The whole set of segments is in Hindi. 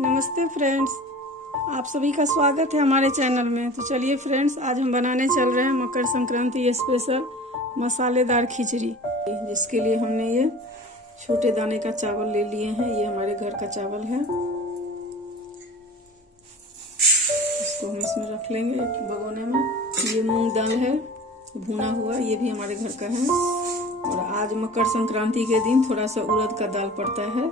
नमस्ते फ्रेंड्स, आप सभी का स्वागत है हमारे चैनल में। तो चलिए फ्रेंड्स, आज हम बनाने चल रहे हैं मकर संक्रांति स्पेशल मसालेदार खिचड़ी, जिसके लिए हमने ये छोटे दाने का चावल ले लिए हैं। ये हमारे घर का चावल है। इसको हम इसमें रख लेंगे एक भगोने में। ये मूंग दाल है भुना हुआ, ये भी हमारे घर का है। और आज मकर संक्रांति के दिन थोड़ा सा उड़द का दाल पड़ता है,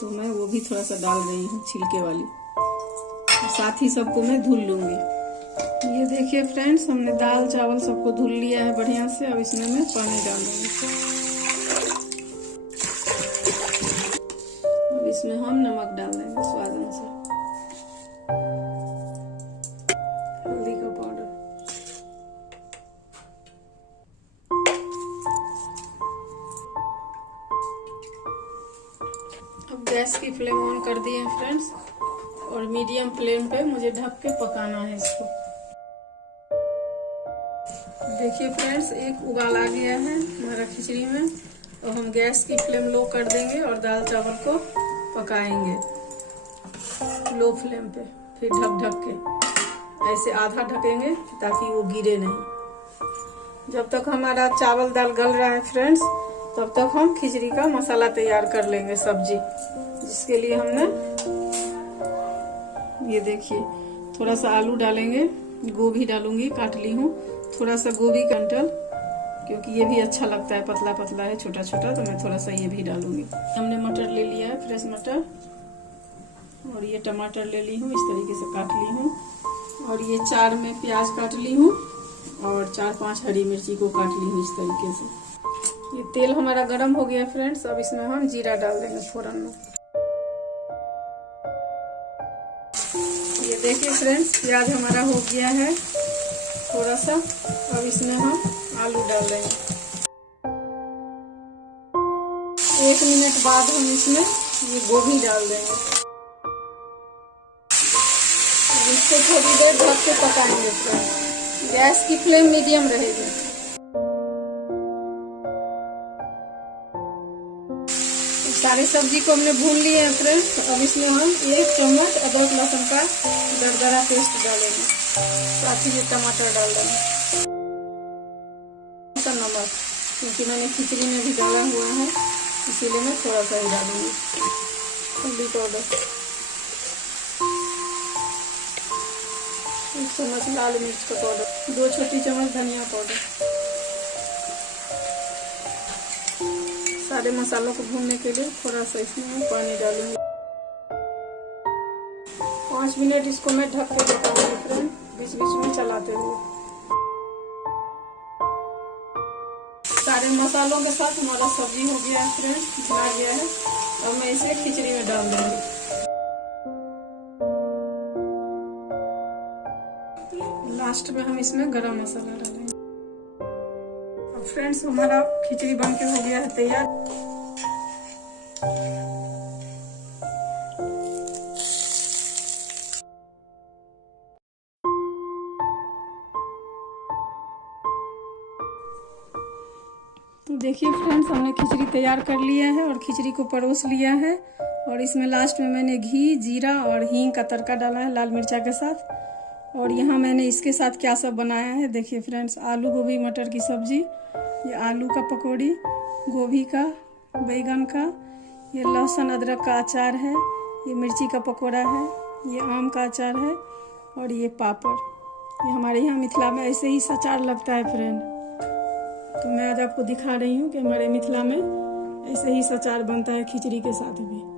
तो मैं वो भी थोड़ा सा डाल रही हूँ छिलके वाली। और साथ ही सबको मैं धुल लूंगी। ये देखिए फ्रेंड्स, हमने दाल चावल सबको धुल लिया है बढ़िया से। अब इसमें मैं पानी डाल दूंगी। अब इसमें हम नमक डाल देंगे स्वाद अनुसार, हल्दी का पाउडर। अब गैस की फ्लेम ऑन कर दिए हैं फ्रेंड्स, और मीडियम फ्लेम पे मुझे ढक के पकाना है इसको। देखिए फ्रेंड्स, एक उबाल आ गया है हमारा खिचड़ी में। तो हम गैस की फ्लेम लो कर देंगे और दाल चावल को पकाएंगे लो फ्लेम पे। फिर ढक ढक के ऐसे आधा ढकेंगे ताकि वो गिरे नहीं। जब तक हमारा चावल दाल गल रहा है फ्रेंड्स, तब तक हम खिचड़ी का मसाला तैयार कर लेंगे, सब्जी। जिसके लिए हमने ये देखिए थोड़ा सा आलू डालेंगे, गोभी डालूंगी, काट ली हूँ थोड़ा सा गोभी कंटल, क्योंकि ये भी अच्छा लगता है, पतला पतला है छोटा छोटा, तो मैं थोड़ा सा ये भी डालूंगी। हमने मटर ले लिया है, फ्रेश मटर। और ये टमाटर ले ली हूँ, इस तरीके से काट ली हूँ। और ये 4 में प्याज काट ली हूँ, और 4-5 हरी मिर्ची को काट ली हूँ इस तरीके से। ये तेल हमारा गर्म हो गया फ्रेंड्स। अब इसमें हम जीरा डाल देंगे फोरन में। ये देखिए फ्रेंड्स, प्याज हमारा हो गया है थोड़ा सा। अब इसमें हम आलू डाल देंगे। 1 मिनट बाद हम इसमें ये गोभी डाल देंगे। इसको थोड़ी देर ढक के पकाएंगे फ्रेंड्स। गैस की फ्लेम मीडियम रहेगी। सारे सब्जी को हमने भून लिए हैं फ्रेंड्स। अब इसमें हम 1 चम्मच अदरक लहसुन का दरदरा पेस्ट डालेंगे। साथ ही ये टमाटर डाल देंगे। नमक, क्योंकि मैंने खिचड़ी में भी डाला हुआ है, इसीलिए मैं थोड़ा सा ही डालूंगी। हल्दी पाउडर 1 चम्मच, लाल मिर्च का पाउडर 2 छोटी चम्मच, धनिया पाउडर। सारे मसालों को भूनने के लिए थोड़ा सा इसमें मैं पानी डालूंगी। 5 मिनट इसको मैं ढक के पकाऊंगी फ्रेंड, बीच बीच में चलाते हुए। सारे मसालों के साथ हमारा सब्जी हो गया है फ्रेंड, भुना गया है। अब मैं इसे खिचड़ी में डाल दूंगी। लास्ट में हम इसमें गरम मसाला डालेंगे। फ्रेंड्स, हमारा खिचड़ी बनके हो गया है तैयार। तो देखिए फ्रेंड्स, हमने खिचड़ी तैयार कर लिया है और खिचड़ी को परोस लिया है। और इसमें लास्ट में मैंने घी, जीरा और हींग का तड़का डाला है लाल मिर्चा के साथ। और यहाँ मैंने इसके साथ क्या सब बनाया है देखिए फ्रेंड्स। आलू गोभी मटर की सब्जी, ये आलू का पकौड़ी, गोभी का, बैगन का, ये लहसुन अदरक का अचार है, ये मिर्ची का पकौड़ा है, ये आम का अचार है, और ये पापड़। ये हमारे यहाँ मिथिला में ऐसे ही अचार लगता है फ्रेंड। तो मैं आज आपको दिखा रही हूँ कि हमारे मिथिला में ऐसे ही अचार बनता है खिचड़ी के साथ भी।